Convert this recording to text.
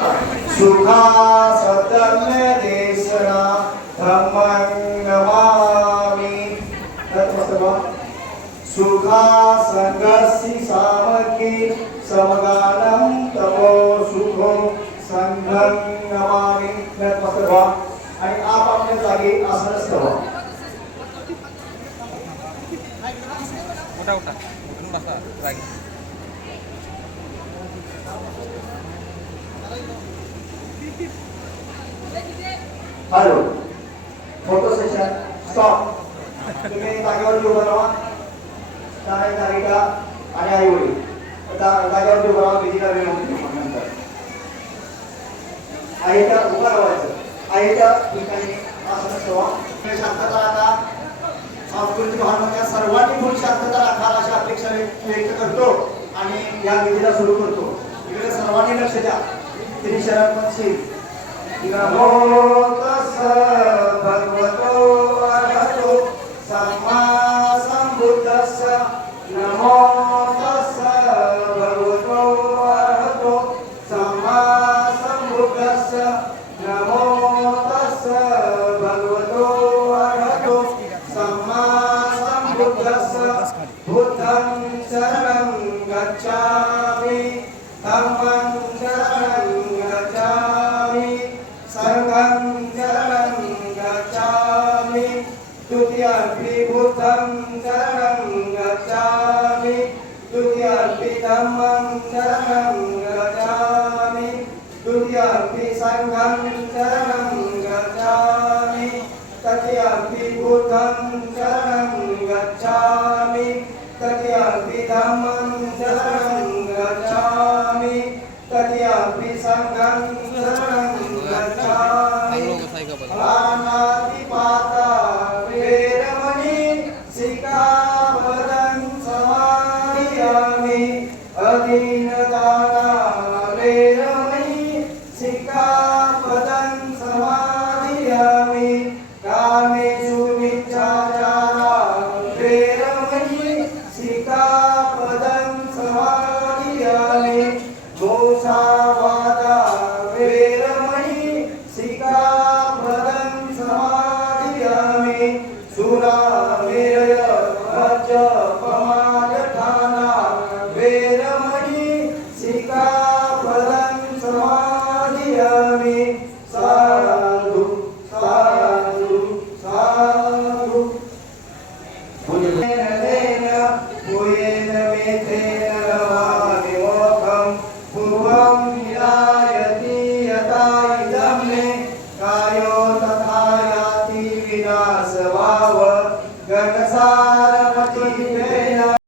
सुखा सतम्य देशना धम्मं नमामि तत्वसवा सुखा संगस्सी सामकी समगानं तपो सुखो संघं नमामि तत्वसवा आणि आपापल्या जागी आसनस्थ व्हा उठा उठा उठून बसा जागी हॅलो फोटो सेशन स्टॉप तुम्ही जागेवर उभं राहा तारीख तारीखा आणि आई वडील जागेवर उभं राहा विधी करावी नंतर आईच्या उभं राहायचं आईच्या ठिकाणी आसन ठेवा शांतता राखा सांस्कृतिक भावनांच्या सर्वांनी खूप शांतता राखाल अशी अपेक्षा व्यक्त करतो आणि या विधीला सुरू करतो इकडे सर्वांनी लक्ष द्या श्री शरण पंथी नमो तस्स भगवतो अरहतो सम्मा संबुद्धस्स नमो तस्स भगवतो अरहतो सम्मा संबुद्धस्स नमो तस्स भगवतो अरहतो सम्मा संबुद्धस्स बुद्धं शरणं गच्छामि धम्मं शरणं गच्छामि संघं शरणं गच्छामि द्वितीयंपि बुद्धं शरणं गच्छामि तृतीयंपि धम्मं शरणं गच्छामि तृतीयंपि संघं शरणं गच्छामि तृतीयंपि बुद्धं शरणं गच्छामि तृतीयंपि धम्मं शरणं गच्छामि तृतीयंपि संघं शरणं गच्छामि पानातिपाता वेरमणि सिक्खापदं समादयामि अधीनदाना वेरमणि सिक्खापदं समादयामि कामेषु मिथ्याचारा वेरमणि सिक्खापदं समादयामि मोक्षावादा वेरमणि सिक्खापदं समादयामि सुरामेरय मज्जपमादठाना वेरमणि सिक्खापदं समादयामि साधु साधु साधु भुजेन भुजेन मेथेन रमामि मोक्षं पूर्वं विलायति यथा इदं मे कायो तथा याति विनाशभाव गणसारपतिभेन